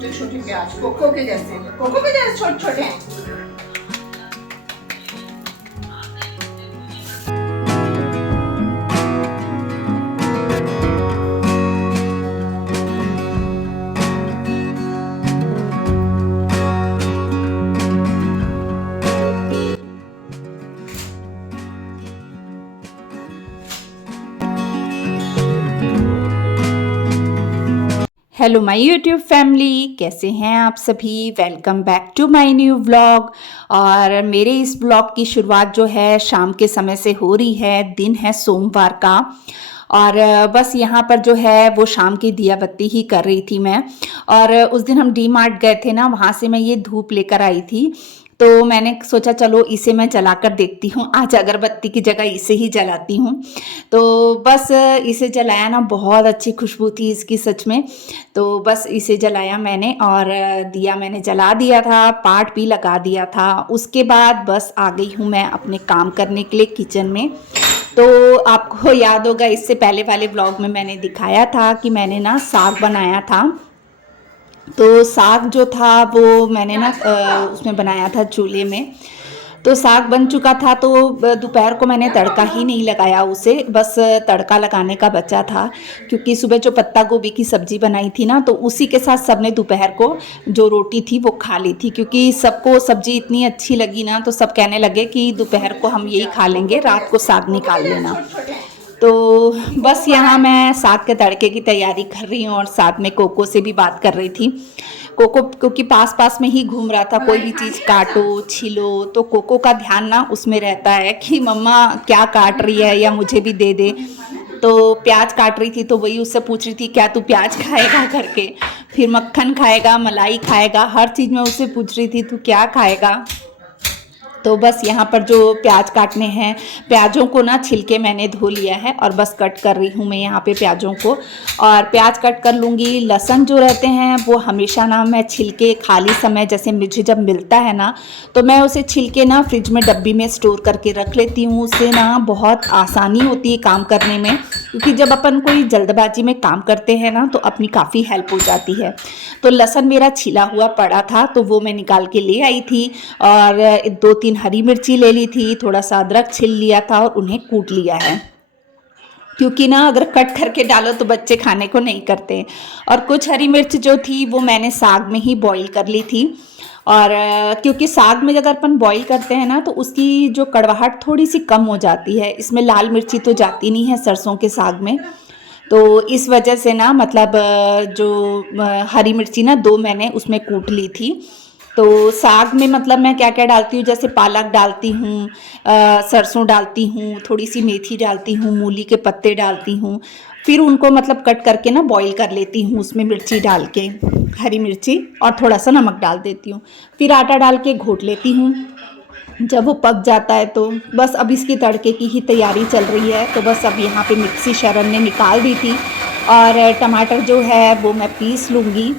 छोटे छोटे प्याज, कोको के जैसे, कोको के जैसे छोटे छोटे हैं। हेलो माय यूट्यूब फैमिली, कैसे हैं आप सभी। Welcome back to my new vlog. और मेरे इस व्लॉग की शुरुआत जो है शाम के समय से हो रही है। दिन है सोमवार का और बस यहाँ पर जो है वो शाम की दिया बत्ती ही कर रही थी मैं। और उस दिन हम डी मार्ट गए थे ना, वहाँ से मैं ये धूप लेकर आई थी, तो मैंने सोचा चलो इसे मैं जलाकर देखती हूँ। आज अगरबत्ती की जगह इसे ही जलाती हूँ। तो बस इसे जलाया ना, बहुत अच्छी खुशबू थी इसकी सच में। तो बस इसे जलाया मैंने और दिया मैंने जला दिया था, पाट भी लगा दिया था। उसके बाद बस आ गई हूँ मैं अपने काम करने के लिए किचन में। तो आपको याद होगा इससे पहले वाले ब्लॉग में मैंने दिखाया था कि मैंने ना साग बनाया था। तो साग जो था वो मैंने ना उसमें बनाया था चूल्हे में। तो साग बन चुका था, तो दोपहर को मैंने तड़का ही नहीं लगाया उसे, बस तड़का लगाने का बचा था। क्योंकि सुबह जो पत्ता गोभी की सब्जी बनाई थी ना, तो उसी के साथ सबने दोपहर को जो रोटी थी वो खा ली थी। क्योंकि सबको सब्जी इतनी अच्छी लगी ना, तो सब कहने लगे कि दोपहर को हम यही खा लेंगे, रात को साग कोको के निकाल जैसे लेना। छोटे छोटे हैं। तो बस कोको बड़ा यहाँ है। मैं साग के तड़के की तैयारी कर रही हूँ और साथ में कोको से भी बात कर रही थी। कोको क्योंकि पास पास में ही घूम रहा था, कोई मलाई भी खानी चीज़ है काटो ऐसा? छीलो तो कोको का ध्यान ना उसमें रहता है कि मम्मा क्या काट रही है या मुझे भी दे दे। तो प्याज काट रही थी, तो वही उससे पूछ रही थी क्या तू प्याज खाएगा करके। फिर मक्खन खाएगा, मलाई खाएगा, हर चीज़ में उससे पूछ रही थी तू क्या खाएगा। तो बस यहाँ पर जो प्याज काटने हैं, प्याज़ों को ना छिलके मैंने धो लिया है और बस कट कर रही हूँ मैं यहाँ पे प्याज़ों को। और प्याज कट कर लूँगी। लहसुन जो रहते हैं वो हमेशा ना मैं छिलके खाली समय जैसे मुझे जब मिलता है ना, तो मैं उसे छिलके ना फ्रिज में डब्बी में स्टोर करके रख लेती हूँ। उससे ना बहुत आसानी होती है काम करने में। क्योंकि जब अपन कोई जल्दबाजी में काम करते हैं ना, तो अपनी काफ़ी हेल्प हो जाती है। तो लहसुन मेरा छिला हुआ पड़ा था, तो वो मैं निकाल के ले आई थी। और 2-3 हरी मिर्ची ले ली थी, थोड़ा सा अदरक छिल लिया था और उन्हें कूट लिया है। क्योंकि ना अगर कट करके डालो तो बच्चे खाने को नहीं करते। और कुछ हरी मिर्च जो थी वो मैंने साग में ही बॉईल कर ली थी। और क्योंकि साग में अगर अपन बॉईल करते हैं ना, तो उसकी जो कड़वाहट थोड़ी सी कम हो जाती है। इसमें लाल मिर्ची तो जाती नहीं है सरसों के साग में। तो इस वजह से ना मतलब जो हरी मिर्ची ना 2 मैंने उसमें कूट ली थी। तो साग में मतलब मैं क्या क्या डालती हूँ, जैसे पालक डालती हूँ, सरसों डालती हूँ, थोड़ी सी मेथी डालती हूँ, मूली के पत्ते डालती हूँ। फिर उनको मतलब कट करके ना बॉईल कर लेती हूँ उसमें मिर्ची डाल के, हरी मिर्ची, और थोड़ा सा नमक डाल देती हूँ। फिर आटा डाल के घोट लेती हूँ। जब वो पक जाता है तो बस अब इसकी तड़के की ही तैयारी चल रही है। तो बस अब यहाँ पे मिक्सी शरण ने निकाल दी थी और टमाटर जो है वो मैं पीस लूँगी।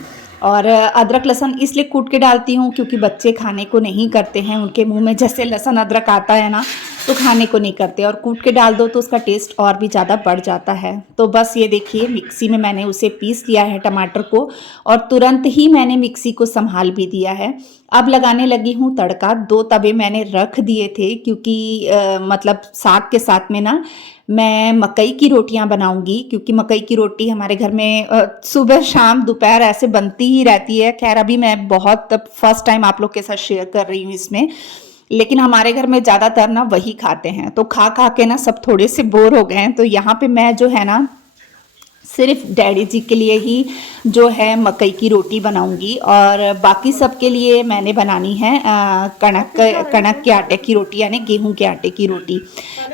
और अदरक लहसुन इसलिए कूट के डालती हूँ क्योंकि बच्चे खाने को नहीं करते हैं, उनके मुंह में जैसे लहसुन अदरक आता है ना, तो खाने को नहीं करते। और कूट के डाल दो तो उसका टेस्ट और भी ज़्यादा बढ़ जाता है। तो बस ये देखिए मिक्सी में मैंने उसे पीस लिया है टमाटर को, और तुरंत ही मैंने मिक्सी को संभाल भी दिया है। अब लगाने लगी हूँ तड़का। 2 तवे मैंने रख दिए थे क्योंकि मतलब साग के साथ में ना मैं मकई की रोटियां बनाऊंगी। क्योंकि मकई की रोटी हमारे घर में सुबह शाम दोपहर ऐसे बनती ही रहती है। खैर अभी मैं बहुत फर्स्ट टाइम आप लोग के साथ शेयर कर रही हूँ इसमें, लेकिन हमारे घर में ज़्यादातर ना वही खाते हैं। तो खा खा के ना सब थोड़े से बोर हो गए हैं। तो यहाँ पे मैं जो है ना सिर्फ डैडी जी के लिए ही जो है मकई की रोटी बनाऊंगी, और बाकी सब के लिए मैंने बनानी है कणक के आटे की रोटी, यानी गेहूं के आटे की रोटी।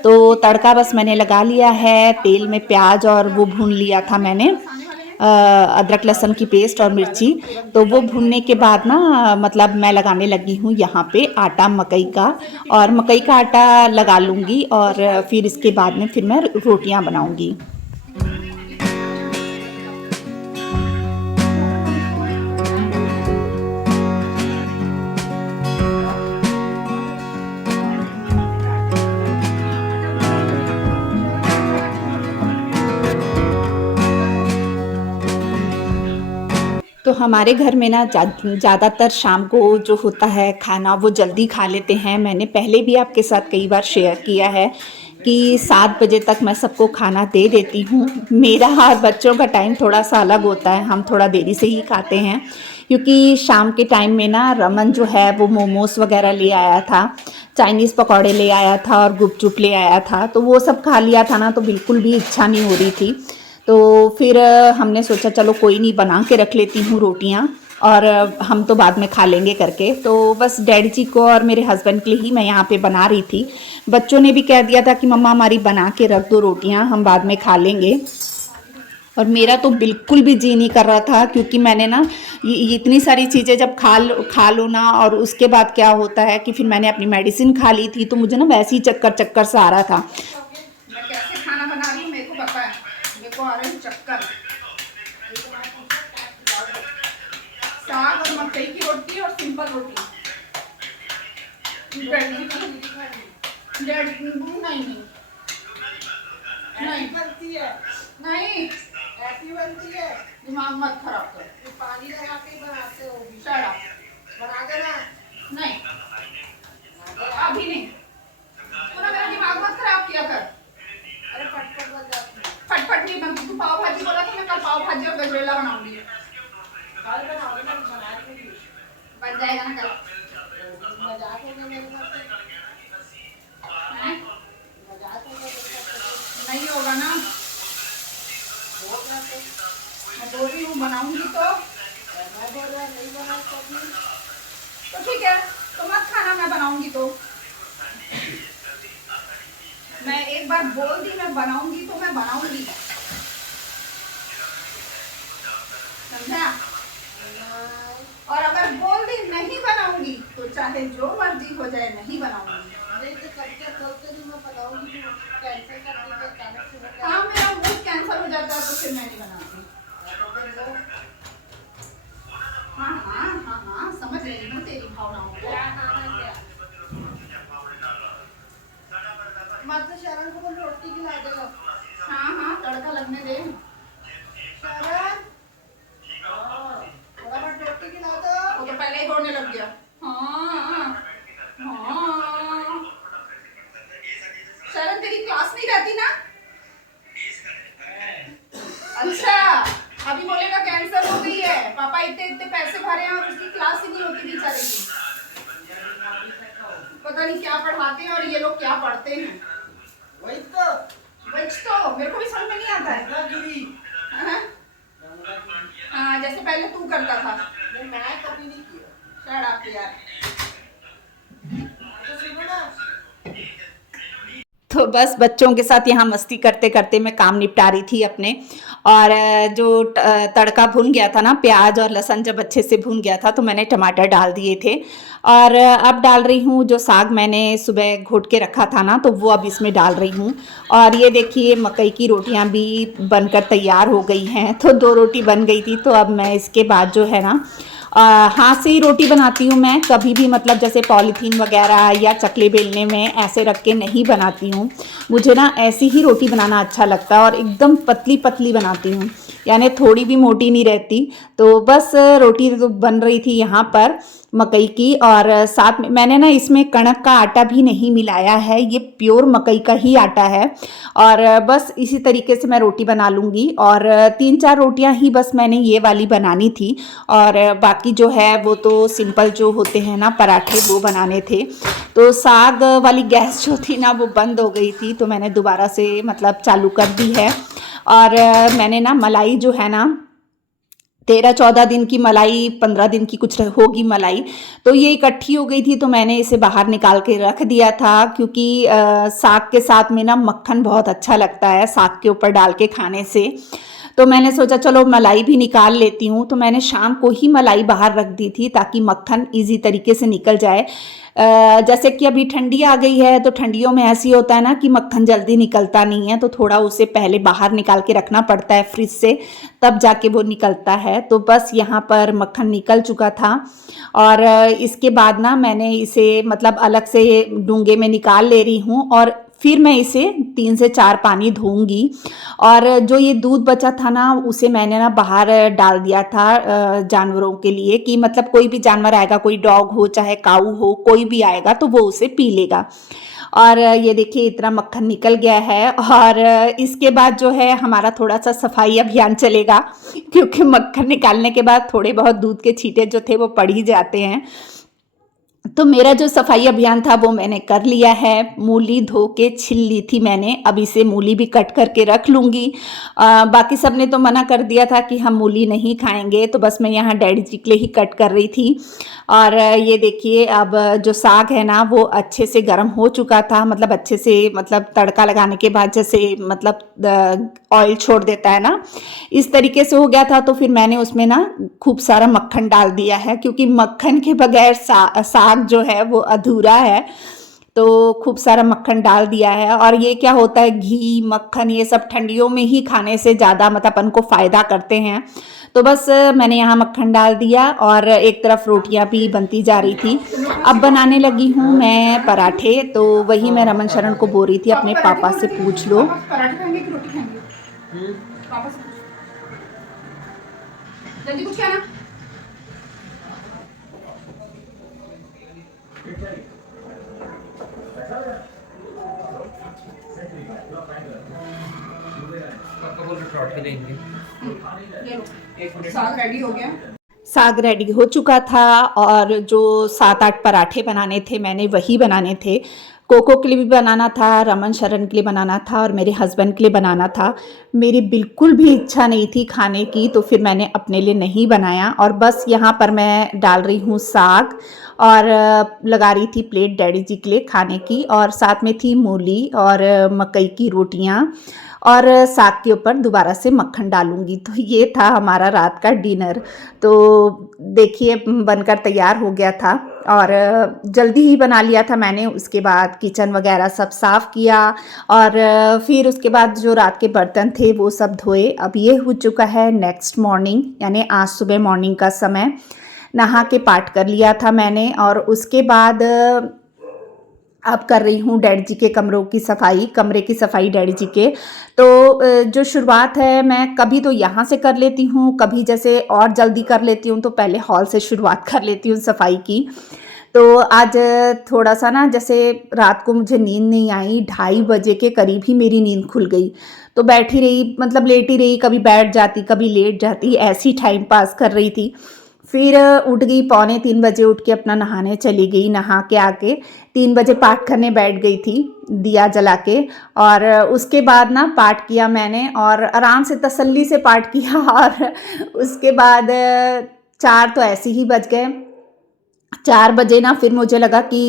तो तड़का बस मैंने लगा लिया है तेल में, प्याज और वो भून लिया था मैंने, अदरक लहसुन की पेस्ट और मिर्ची। तो वो भूनने के बाद ना मतलब मैं लगाने लगी हूँ यहाँ पे आटा मकई का, और मकई का आटा लगा लूँगी और फिर इसके बाद में फिर मैं रोटियाँ बनाऊँगी। तो हमारे घर में ना ज़्यादातर शाम को जो होता है खाना वो जल्दी खा लेते हैं। मैंने पहले भी आपके साथ कई बार शेयर किया है कि 7 बजे तक मैं सबको खाना दे देती हूँ। मेरा और बच्चों का टाइम थोड़ा-सा अलग होता है, हम थोड़ा देरी से ही खाते हैं क्योंकि शाम के टाइम में ना रमन जो है वो मोमोज़ वग़ैरह ले आया था, चाइनीज़ पकौड़े ले आया था और गुपचुप ले आया था, तो वो सब खा लिया था ना तो बिल्कुल भी इच्छा नहीं हो रही थी। तो फिर हमने सोचा चलो कोई नहीं, बना के रख लेती हूँ रोटियाँ और हम तो बाद में खा लेंगे करके। तो बस डैडी जी को और मेरे हस्बैंड के लिए ही मैं यहाँ पे बना रही थी। बच्चों ने भी कह दिया था कि मम्मा हमारी बना के रख दो रोटियाँ, हम बाद में खा लेंगे। और मेरा तो बिल्कुल भी जी नहीं कर रहा था क्योंकि मैंने ना ये इतनी सारी चीज़ें जब खा लो ना और उसके बाद क्या होता है कि फिर मैंने अपनी मेडिसिन खा ली थी तो मुझे ना वैसे ही चक्कर चक्कर सा आ रहा था। मैं कैसे खाना बना रही हूँ मेरे को पता है, मेरे को आ रहे हैं चक्कर। साग और मकई की रोटी और सिंपल रोटी। नहीं बनती है, नहीं ऐसी बनती है। दिमाग मत खराब कर, पानी लगा के बनाते हो। बना देना। नहीं अभी नहीं, तू ना मेरा दिमाग मत खराब किया कर। अरे फटफट बन जाती है। फटफट नहीं बनती। तू पाव भाजी बोला तो मैं कल पाव भाजी और गजरेला बनाऊंगी। कल बनाओगे ना, बन जाएगा ना कल। मजाक हो गया मेरे साथ। नहीं होगा ना, मैं बोल रही हूँ बनाऊंगी तो मैं बोल रहा नहीं बना तो ठीक है, तो मत खाना, मैं बनाऊंगी तो। मैं एक बार बोल दी मैं बनाऊंगी तो मैं बनाऊंगी, समझा? और अगर बोल दी नहीं बनाऊंगी तो चाहे जो मर्जी हो जाए, नहीं बनाऊंगी। हाँ मेरा मूड कैंसिल हो जाता है तो फिर मैं नहीं बनाती। हाँ हाँ हाँ हाँ समझ रही हूँ तेरी भावनाओं को। मतलब शरण को रोटी खिला देगा। हाँ हाँ तड़का लगने दे। शरण थोड़ा बहुत रोटी खिला दो। वो तो पहले ही रोने लग गया। हाँ हाँ शरण तेरी क्लास नहीं रहती ना? अच्छा अभी बोलेगा कैंसर हो गई है, पापा इतने इतने पैसे भरे हैं और उसकी क्लास ही नहीं होती बेचारे की। पता नहीं क्या पढ़ाते हैं और ये लोग क्या पढ़ते हैं। वही तो मेरे को भी समझ में नहीं आता है। हाँ जैसे पहले तू करता था। मैं कभी नहीं किया। शट अप यार। तो सुनो ना, तो बस बच्चों के साथ यहाँ मस्ती करते करते मैं काम निपटा रही थी अपने। और जो तड़का भुन गया था ना, प्याज और लहसुन जब अच्छे से भुन गया था तो मैंने टमाटर डाल दिए थे। और अब डाल रही हूँ जो साग मैंने सुबह घोट के रखा था ना, तो वो अब इसमें डाल रही हूँ। और ये देखिए मकई की रोटियाँ भी बनकर तैयार हो गई हैं। तो 2 रोटी बन गई थी, तो अब मैं इसके बाद जो है ना हाथ से ही रोटी बनाती हूँ मैं, कभी भी मतलब जैसे पॉलीथीन वगैरह या चकले बेलने में ऐसे रख के नहीं बनाती हूँ। मुझे ना ऐसी ही रोटी बनाना अच्छा लगता है और एकदम पतली पतली बनाती हूँ, यानी थोड़ी भी मोटी नहीं रहती। तो बस रोटी तो बन रही थी यहाँ पर मकई की, और साथ में मैंने ना इसमें कणक का आटा भी नहीं मिलाया है, ये प्योर मकई का ही आटा है। और बस इसी तरीके से मैं रोटी बना लूँगी। और 3-4 रोटियां ही बस मैंने ये वाली बनानी थी, और बाकी जो है वो तो सिंपल जो होते हैं ना पराठे, वो बनाने थे। तो साग वाली गैस जो थी ना वो बंद हो गई थी, तो मैंने दोबारा से मतलब चालू कर दी है। और मैंने ना मलाई जो है ना 13-14 दिन की मलाई, 15 दिन की कुछ होगी मलाई, तो ये इकट्ठी हो गई थी, तो मैंने इसे बाहर निकाल के रख दिया था। क्योंकि साग के साथ में ना मक्खन बहुत अच्छा लगता है साग के ऊपर डाल के खाने से। तो मैंने सोचा चलो मलाई भी निकाल लेती हूँ, तो मैंने शाम को ही मलाई बाहर रख दी थी ताकि मक्खन इजी तरीके से निकल जाए। जैसे कि अभी ठंडी आ गई है, तो ठंडियों में ऐसी होता है ना कि मक्खन जल्दी निकलता नहीं है, तो थोड़ा उसे पहले बाहर निकाल के रखना पड़ता है फ्रिज से, तब जाके वो निकलता है। तो बस यहाँ पर मक्खन निकल चुका था। और इसके बाद ना मैंने इसे मतलब अलग से डूंगे में निकाल ले रही हूँ, और फिर मैं इसे 3 से 4 पानी धोऊंगी। और जो ये दूध बचा था ना, उसे मैंने ना बाहर डाल दिया था जानवरों के लिए, कि मतलब कोई भी जानवर आएगा, कोई डॉग हो चाहे काऊ हो, कोई भी आएगा तो वो उसे पी लेगा। और ये देखिए इतना मक्खन निकल गया है। और इसके बाद जो है हमारा थोड़ा सा सफाई अभियान चलेगा, क्योंकि मक्खन निकालने के बाद थोड़े बहुत दूध के छींटे जो थे वो पड़ ही जाते हैं। तो मेरा जो सफाई अभियान था वो मैंने कर लिया है। मूली धो के छिल ली थी मैंने, अब इसे मूली भी कट करके रख लूँगी। बाकी सब ने तो मना कर दिया था कि हम मूली नहीं खाएंगे, तो बस मैं यहाँ डैडी जी के लिए ही कट कर रही थी। और ये देखिए अब जो साग है ना वो अच्छे से गर्म हो चुका था, मतलब अच्छे से, मतलब तड़का लगाने के बाद जैसे मतलब ऑयल छोड़ देता है ना, इस तरीके से हो गया था। तो फिर मैंने उसमें ना खूब सारा मक्खन डाल दिया है, क्योंकि मक्खन के बगैर साग जो है वो अधूरा है। तो खूब सारा मक्खन डाल दिया है। और ये क्या होता है, घी मक्खन ये सब ठंडियों में ही खाने से ज़्यादा मतलब अपन को फ़ायदा करते हैं। तो बस मैंने यहाँ मक्खन डाल दिया और एक तरफ रोटियाँ भी बनती जा रही थी। अब बनाने लगी हूँ मैं पराठे। तो वही मैं रमन शरण को बोल रही थी अपने पापा से पूछ लो। पराठे खाएंगे कि रोटी खाएंगे? पापा से पूछ। जल्दी कुछ क्या ना। साग रेडी हो गया। साग रेडी हो चुका था और जो 7-8 पराठे बनाने थे मैंने वही बनाने थे। कोको के लिए भी बनाना था, रमन शरण के लिए बनाना था और मेरे हस्बैंड के लिए बनाना था। मेरी बिल्कुल भी इच्छा नहीं थी खाने की, तो फिर मैंने अपने लिए नहीं बनाया। और बस यहाँ पर मैं डाल रही हूँ साग और लगा रही थी प्लेट डैडी जी के लिए खाने की, और साथ में थी मूली और मकई की रोटियाँ, और साग के ऊपर दोबारा से मक्खन डालूंगी। तो ये था हमारा रात का डिनर। तो देखिए बनकर तैयार हो गया था और जल्दी ही बना लिया था मैंने। उसके बाद किचन वगैरह सब साफ़ किया और फिर उसके बाद जो रात के बर्तन थे वो सब धोए। अब ये हो चुका है नेक्स्ट मॉर्निंग, यानी आज सुबह मॉर्निंग का समय। नहा के पाठ कर लिया था मैंने और उसके बाद अब कर रही हूँ डैडी जी के कमरे की सफाई डैडी जी के। तो जो शुरुआत है मैं कभी तो यहाँ से कर लेती हूँ, कभी जैसे और जल्दी कर लेती हूँ तो पहले हॉल से शुरुआत कर लेती हूँ सफाई की। तो आज थोड़ा सा ना, जैसे रात को मुझे नींद नहीं आई, 2:30 बजे के करीब ही मेरी नींद खुल गई। तो बैठी रही, मतलब लेटी रही, कभी बैठ जाती कभी लेट जाती, ऐसी टाइम पास कर रही थी। फिर उठ गई 2:45 बजे, उठ के अपना नहाने चली गई। नहा के आके 3 बजे पाठ करने बैठ गई थी दिया जला के। और उसके बाद ना पाठ किया मैंने और आराम से तसल्ली से पाठ किया। और उसके बाद 4 तो ऐसे ही बज गए। 4 बजे ना फिर मुझे लगा कि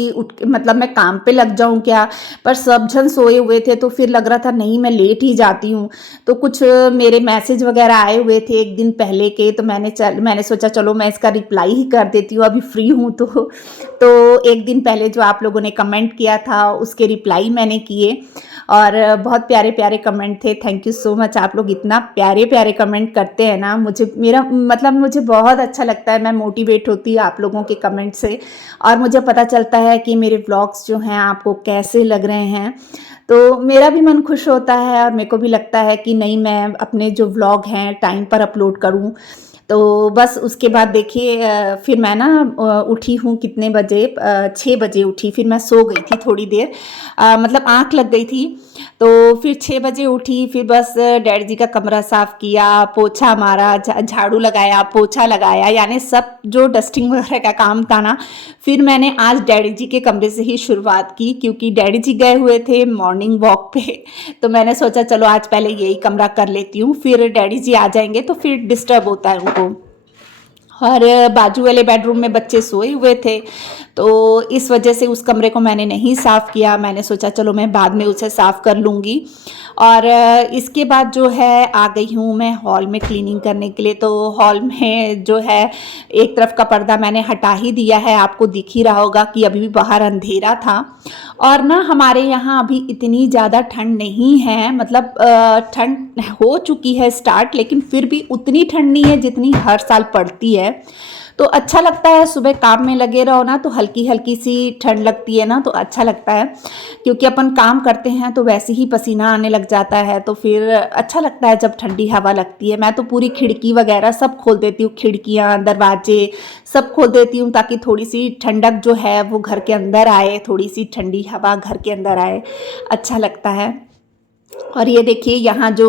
मतलब मैं काम पे लग जाऊं क्या, पर सब जन सोए हुए थे। तो फिर लग रहा था नहीं मैं लेट ही जाती हूँ। तो कुछ मेरे मैसेज वगैरह आए हुए थे एक दिन पहले के, तो मैंने सोचा चलो मैं इसका रिप्लाई ही कर देती हूँ, अभी फ्री हूँ। तो एक दिन पहले जो आप लोगों ने कमेंट किया था उसके रिप्लाई मैंने किए और बहुत प्यारे प्यारे कमेंट थे। थैंक यू सो मच, आप लोग इतना प्यारे प्यारे कमेंट करते हैं ना, मुझे बहुत अच्छा लगता है। मैं मोटिवेट होती हूँ आप लोगों के कमेंट से और मुझे पता चलता है कि मेरे व्लॉग्स जो हैं आपको कैसे लग रहे हैं। तो मेरा भी मन खुश होता है और मेरे को भी लगता है कि नहीं, मैं अपने जो व्लॉग हैं टाइम पर अपलोड करूँ। तो बस उसके बाद देखिए फिर मैं ना उठी हूँ कितने बजे, 6 बजे उठी। फिर मैं सो गई थी थोड़ी देर, मतलब आँख लग गई थी। तो फिर 6 बजे उठी, फिर बस डैडी जी का कमरा साफ़ किया, पोछा मारा, झाड़ू लगाया, पोछा लगाया, यानी सब जो डस्टिंग वगैरह का काम था ना। फिर मैंने आज डैडी जी के कमरे से ही शुरुआत की, क्योंकि डैडी जी गए हुए थे मॉर्निंग वॉक पे। तो मैंने सोचा चलो आज पहले यही कमरा कर लेती हूँ, फिर डैडी जी आ जाएंगे तो फिर डिस्टर्ब होता है उनको। और बाजू वाले बेडरूम में बच्चे सोए हुए थे, तो इस वजह से उस कमरे को मैंने नहीं साफ़ किया। मैंने सोचा चलो मैं बाद में उसे साफ़ कर लूँगी। और इसके बाद जो है आ गई हूँ मैं हॉल में क्लीनिंग करने के लिए। तो हॉल में जो है एक तरफ का पर्दा मैंने हटा ही दिया है, आपको दिख ही रहा होगा कि अभी भी बाहर अंधेरा था। और ना हमारे यहाँ अभी इतनी ज़्यादा ठंड नहीं है, मतलब ठंड हो चुकी है स्टार्ट, लेकिन फिर भी उतनी ठंड नहीं है जितनी हर साल पड़ती है। है। तो अच्छा लगता है, सुबह काम में लगे रहो ना तो हल्की हल्की सी ठंड लगती है ना तो अच्छा लगता है, क्योंकि अपन काम करते हैं तो वैसे ही पसीना आने लग जाता है, तो फिर अच्छा लगता है जब ठंडी हवा लगती है। मैं तो पूरी खिड़की वगैरह सब खोल देती हूँ, खिड़कियाँ दरवाजे सब खोल देती हूँ ताकि थोड़ी सी ठंडक जो है वो घर के अंदर आए, थोड़ी सी ठंडी हवा घर के अंदर आए, अच्छा लगता है। और ये देखिए यहाँ जो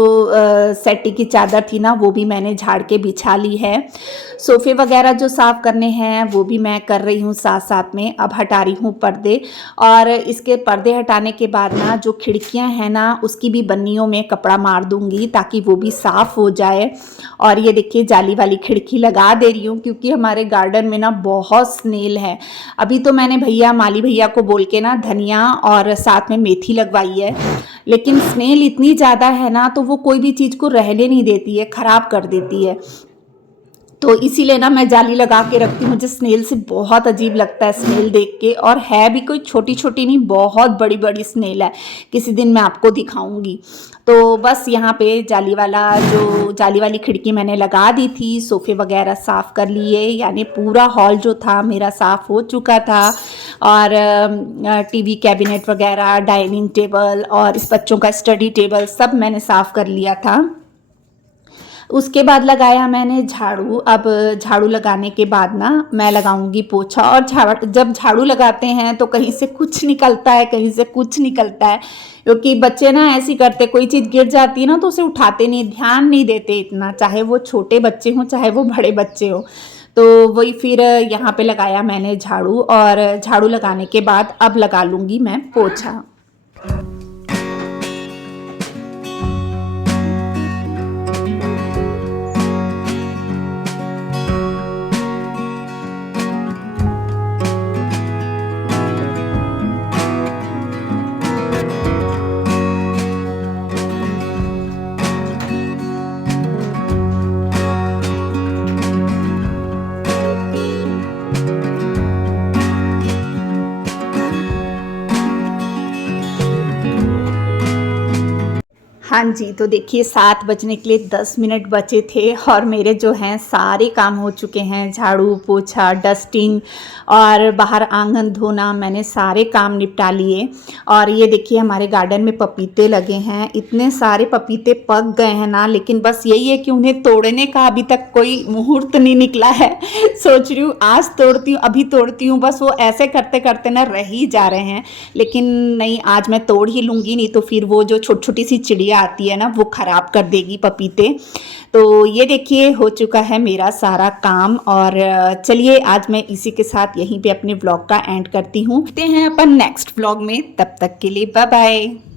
सेटी की चादर थी ना वो भी मैंने झाड़ के बिछा ली है। सोफ़े वगैरह जो साफ़ करने हैं वो भी मैं कर रही हूँ साथ साथ में। अब हटा रही हूँ पर्दे, और इसके पर्दे हटाने के बाद ना जो खिड़कियाँ हैं ना उसकी भी बन्नियों में कपड़ा मार दूँगी ताकि वो भी साफ़ हो जाए। और ये देखिए जाली वाली खिड़की लगा दे रही हूँ क्योंकि हमारे गार्डन में ना बहुत स्नेल है। अभी तो मैंने माली भैया को बोल के ना धनिया और साथ में मेथी लगवाई है, लेकिन स्नेल इतनी ज़्यादा है ना तो वो कोई भी चीज़ को रहने नहीं देती है, ख़राब कर देती है। तो इसीलिए ना मैं जाली लगा के रखती हूँ। मुझे स्नेल से बहुत अजीब लगता है स्नेल देख के, और है भी कोई छोटी छोटी नहीं, बहुत बड़ी बड़ी स्नेल है, किसी दिन मैं आपको दिखाऊंगी। तो बस यहाँ पे जाली वाली खिड़की मैंने लगा दी थी, सोफ़े वगैरह साफ़ कर लिए, यानी पूरा हॉल जो था मेरा साफ़ हो चुका था। और टीवी कैबिनेट वगैरह, डाइनिंग टेबल और इस बच्चों का स्टडी टेबल सब मैंने साफ़ कर लिया था। उसके बाद लगाया मैंने झाड़ू। अब झाड़ू लगाने के बाद ना मैं लगाऊंगी पोछा। और जब झाड़ू लगाते हैं तो कहीं से कुछ निकलता है, कहीं से कुछ निकलता है, क्योंकि बच्चे ना ऐसी करते, कोई चीज़ गिर जाती है ना तो उसे उठाते नहीं, ध्यान नहीं देते इतना, चाहे वो छोटे बच्चे हों चाहे वो बड़े बच्चे हों। तो वही फिर यहाँ पे लगाया मैंने झाड़ू, और झाड़ू लगाने के बाद अब लगा लूँगी मैं पोछा। हाँ जी, तो देखिए 7 बजने के लिए 10 मिनट बचे थे और मेरे जो हैं सारे काम हो चुके हैं। झाड़ू, पोछा, डस्टिंग और बाहर आंगन धोना, मैंने सारे काम निपटा लिए। और ये देखिए हमारे गार्डन में पपीते लगे हैं, इतने सारे पपीते पक गए हैं ना, लेकिन बस यही है कि उन्हें तोड़ने का अभी तक कोई मुहूर्त नहीं निकला है। सोच रही हूँ आज तोड़ती हूँ, अभी तोड़ती हूँ, बस वो ऐसे करते करते ना रह ही जा रहे हैं। लेकिन नहीं, आज मैं तोड़ ही लूँगी, नहीं तो फिर वो जो छोटी छोटी सी चिड़िया आती है ना वो ख़राब कर देगी पपीते। तो ये देखिए हो चुका है मेरा सारा काम। और चलिए आज मैं इसी के साथ यहीं पे अपने व्लॉग का एंड करती हूँ। मिलते हैं अपन नेक्स्ट व्लॉग में, तब तक के लिए बाय बाय।